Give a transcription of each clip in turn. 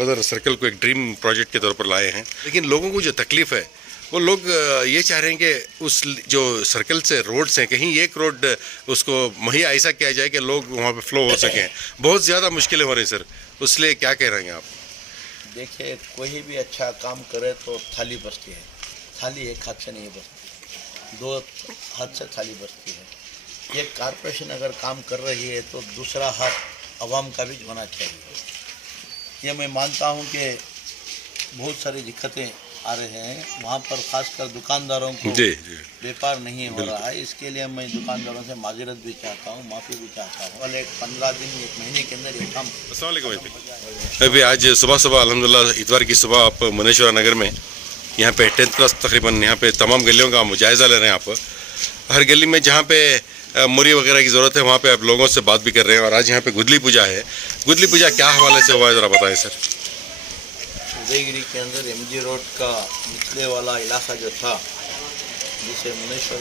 Albadr circle को एक dream project के तौर पर लाए हैं, लेकिन लोगों को जो तकलीफ है वो लोग ये चाह रहे हैं कि उस जो सर्कल से रोड्स हैं कहीं एक रोड उसको मुहैया ऐसा किया जाए कि लोग वहाँ पे फ्लो हो सकें। बहुत ज़्यादा मुश्किलें हो रही हैं सर, उसलिए क्या कह रहे हैं आप? देखिए, कोई भी अच्छा काम करे तो थाली बचती है। थाली एक हाथ से नहीं बचती, दो हाथ से थाली बचती है। ये कॉरपोरेशन अगर काम कर रही है तो दूसरा हाथ आवाम का भी होना चाहिए। ये मैं मानता हूँ कि बहुत सारी दिक्कतें आ रहे हैं वहाँ पर, खासकर दुकानदारों को व्यापार नहीं हो रहा है। इसके लिए मैं दुकानदारों से माजरत भी चाहता हूँ, माफ़ी भी चाहता हूँ। कल 15 दिन 1 महीने के अंदर ये काम। अस्सलाम वालेकुम। अभी आज सुबह अल्हम्दुलिल्लाह इतवार की सुबह आप मुनेश्वरा नगर में यहाँ पे 10th क्लास तकरीबन यहाँ पे तमाम गलियों का मुजायजा ले रहे हैं आप। हर गली में जहाँ पे मुरी वगैरह की ज़रूरत है वहाँ पे आप लोगों से बात भी कर रहे हैं। और आज यहाँ पे गुदली पूजा है। गुदली पूजा क्या हवाले से हुआ है ज़रा बताएं सर। उदयगिरी के अंदर MG रोड का निचले वाला इलाका जो था, जिसे मुनेश्वर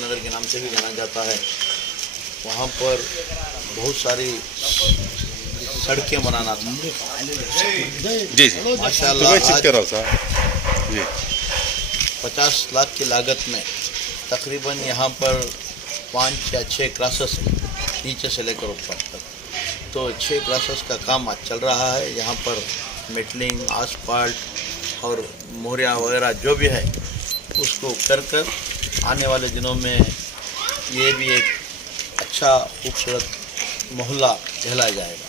नगर के नाम से भी जाना जाता है, वहाँ पर बहुत सारी सड़कें बनाना था। जी माशाल्लाह जी 50 लाख की लागत में तकरीबन यहाँ पर 5 या 6 क्लासेस नीचे से लेकर ऊपर तक, तो 6 क्लासेस का काम आज चल रहा है। यहाँ पर मेटलिंग, आसफाल्ट और मोहरिया वगैरह जो भी है उसको कर आने वाले दिनों में ये भी एक अच्छा खूबसूरत मोहल्ला कहलाया जाएगा।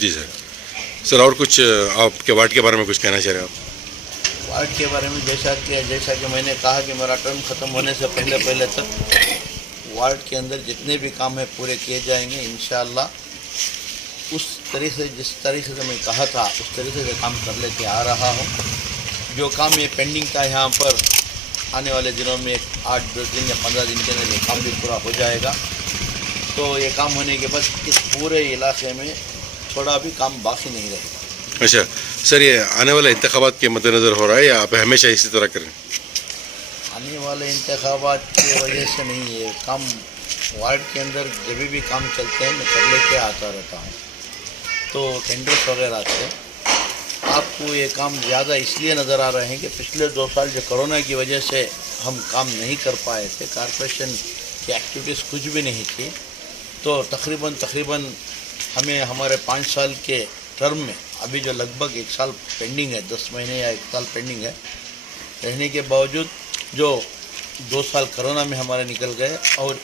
जी सर। और कुछ आपके वार्ड के बारे में कुछ कहना चाह रहे हैं आप? वार्ड के बारे में जैसा कि मैंने कहा कि मेरा टर्म ख़त्म होने से पहले तक वार्ड के अंदर जितने भी काम है पूरे किए जाएंगे इंशाअल्लाह। उस तरीके से जिस तरीके से मैं कहा था उस तरीके से काम कर लेके आ रहा हूँ। जो काम ये पेंडिंग था यहाँ पर आने वाले दिनों में 8-10 दिन या 15 दिन के अंदर ये काम भी पूरा हो जाएगा। तो ये काम होने के बाद इस पूरे इलाके में थोड़ा भी काम बाकी नहीं रहेगा। अच्छा सर, ये आने वाले इंतखाबात के मद्देनज़र हो रहा है या आप हमेशा इसी तरह करें? आने वाले इंतखाबात की वजह से नहीं, ये काम वार्ड के अंदर जब भी काम चलते हैं मैं कर लेके आता रहता हूँ। तो टेंडर्स वगैरह से आपको ये काम ज़्यादा इसलिए नज़र आ रहे हैं कि पिछले 2 साल जो कोरोना की वजह से हम काम नहीं कर पाए थे, कॉरपोरेशन की एक्टिविटीज़ कुछ भी नहीं थी, तो तकरीबन हमें हमारे 5 साल के टर्म में अभी जो लगभग 1 साल पेंडिंग है, 10 महीने या 1 साल पेंडिंग है, रहने के बावजूद जो 2 साल कोरोना में हमारे निकल गए और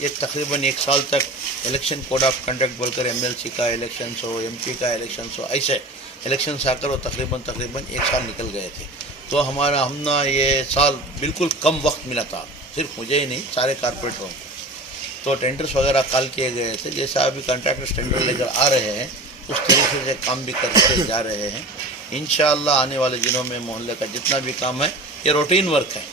ये तकरीबन 1 साल तक इलेक्शन कोड ऑफ कंडक्ट बोलकर MLC का इलेक्शंस हो, MP का इलेक्शंस हो, ऐसे इलेक्शंस आकर वो तकरीबन 1 साल निकल गए थे। तो हमने ये साल बिल्कुल कम वक्त मिला था, सिर्फ मुझे ही नहीं सारे कारपोरेटरों को। तो टेंडर्स वगैरह कॉल किए गए थे। जैसा अभी कॉन्ट्रैक्टर्स टेंडर लेकर आ रहे हैं उस तरीके से काम भी करते जा रहे हैं। इंशाअल्लाह आने वाले दिनों में मोहल्ले का जितना भी काम है ये रूटीन वर्क है।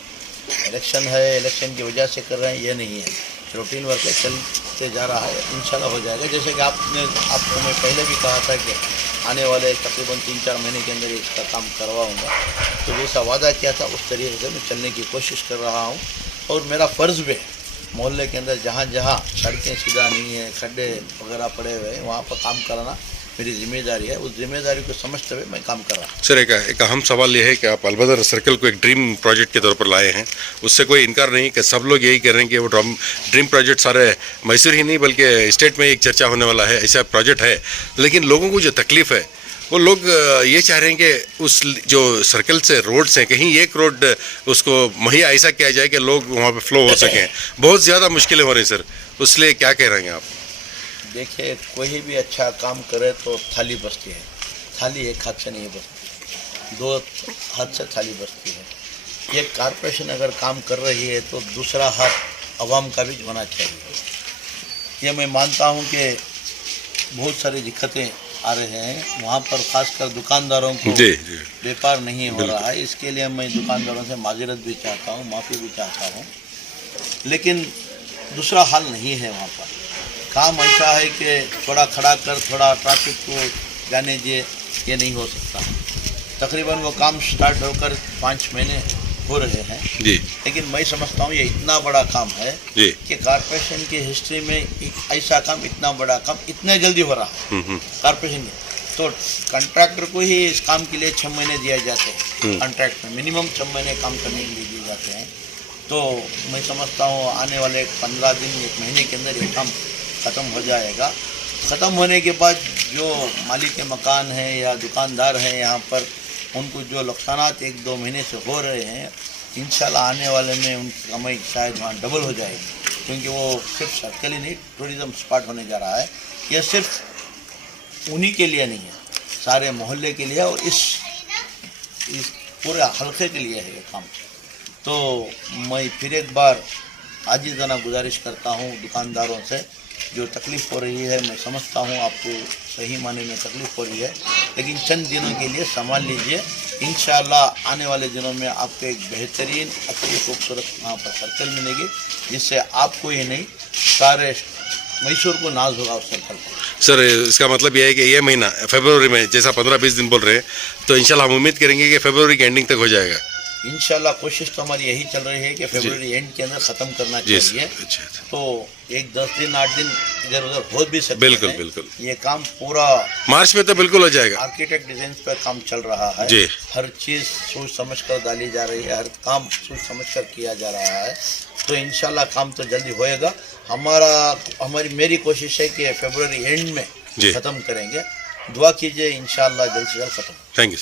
इलेक्शन है, इलेक्शन की वजह से कर रहे हैं ये नहीं है, रूटीन वर्क है, चलते जा रहा है, इंशाल्लाह हो जाएगा। जैसे कि आपको मैं पहले भी कहा था कि आने वाले तकरीबन 3-4 महीने के अंदर इसका काम करवाऊंगा, तो जैसा वादा किया था उस तरीके से मैं चलने की कोशिश कर रहा हूं। और मेरा फ़र्ज़ भी है मोहल्ले के अंदर जहां जहां सड़कें सीधा नहीं है, खड्डे वगैरह पड़े हुए हैं, वहाँ पर काम कराना मेरी जिम्मेदारी है। उस जिम्मेदारी को समझते हुए मैं काम कर रहा हूँ। सर एक अहम सवाल ये है कि आप अलबदर सर्कल को एक ड्रीम प्रोजेक्ट के तौर पर लाए हैं, उससे कोई इनकार नहीं कि सब लोग यही कह रहे हैं कि वो ड्रीम प्रोजेक्ट सारे मैसूर ही नहीं बल्कि स्टेट में एक चर्चा होने वाला है, ऐसा प्रोजेक्ट है। लेकिन लोगों को जो तकलीफ है वो लोग ये चाह रहे हैं कि उस जो सर्कल से रोड्स हैं कहीं एक रोड उसको मुहैया ऐसा किया जाए कि लोग वहाँ पे फ्लो हो सकें। बहुत ज़्यादा मुश्किलें हो रही हैं सर, उसलिए क्या कह रहे हैं आप? देखिए, कोई भी अच्छा काम करे तो थाली बचती है। थाली एक हाथ से नहीं बचती, 2 हाथ से थाली बचती है। ये कॉरपोरेशन अगर काम कर रही है तो दूसरा हाथ आवाम का भी होना चाहिए। ये मैं मानता हूँ कि बहुत सारी दिक्कतें आ रहे हैं वहाँ पर, खासकर दुकानदारों को व्यापार नहीं हो रहा है। इसके लिए मैं दुकानदारों से माजरत भी चाहता हूँ, माफ़ी भी चाहता हूँ। लेकिन दूसरा हल नहीं है वहाँ पर। काम ऐसा है कि थोड़ा खड़ा कर थोड़ा ट्रैफिक को जाने दिए, ये नहीं हो सकता। तकरीबन वो काम स्टार्ट होकर 5 महीने हो रहे हैं जी। लेकिन मैं समझता हूँ ये इतना बड़ा काम है कि कॉरपोरेशन की हिस्ट्री में एक ऐसा काम, इतना बड़ा काम इतने जल्दी हो रहा है कॉरपोरेशन में। तो कॉन्ट्रैक्टर को ही इस काम के लिए 6 महीने दिए जाते हैं। कॉन्ट्रैक्ट में मिनिमम 6 महीने काम करने के लिए दिए जाते हैं। तो मैं समझता हूँ आने वाले 15 दिन 1 महीने के अंदर ये काम ख़त्म हो जाएगा। ख़त्म होने के बाद जो मालिक मकान हैं या दुकानदार हैं यहाँ पर, उनको जो नुकसानात 1-2 महीने से हो रहे हैं, इंशाल्लाह आने वाले में उनकी कमाई शायद वहाँ डबल हो जाएगी, क्योंकि वो सिर्फ सर्कल ही नहीं टूरिज़्म स्पॉट होने जा रहा है। यह सिर्फ उन्हीं के लिए नहीं है, सारे मोहल्ले के लिए और इस पूरे हल्के के लिए है ये काम। तो मैं फिर एक बार आजिज़ाना गुजारिश करता हूँ दुकानदारों से, जो तकलीफ़ हो रही है मैं समझता हूँ आपको सही माने में तकलीफ़ हो रही है, लेकिन चंद दिनों के लिए संभाल लीजिए। इंशाल्लाह आने वाले दिनों में आपको एक बेहतरीन अच्छी खूबसूरत वहाँ पर सर्कल मिलेगी, जिससे आपको ही नहीं सारे मैसूर को नाज होगा उस सर्कल पर। सर इसका मतलब यह है कि ये महीना फरवरी में जैसा 15-20 दिन बोल रहे हैं, तो इंशाल्लाह हम उम्मीद करेंगे कि फरवरी की एंडिंग तक हो जाएगा। इंशाल्लाह कोशिश तो हमारी यही चल रही है कि फरवरी एंड के अंदर ख़त्म करना चाहिए। अच्छा। तो एक 10 दिन 8 दिन इधर उधर हो भी सकते बिल्कुल हैं। बिल्कुल, ये काम पूरा मार्च में तो बिल्कुल हो जाएगा। आर्किटेक्ट डिजाइन पर काम चल रहा है जी। हर चीज़ सोच समझ कर डाली जा रही है, हर काम सोच समझ कर किया जा रहा है। तो इंशाल्लाह काम तो जल्दी होएगा। मेरी कोशिश है कि फरवरी एंड में जी। ख़त्म करेंगे। दुआ कीजिए इंशाल्लाह जल्द से जल्द ख़त्म। Thank you.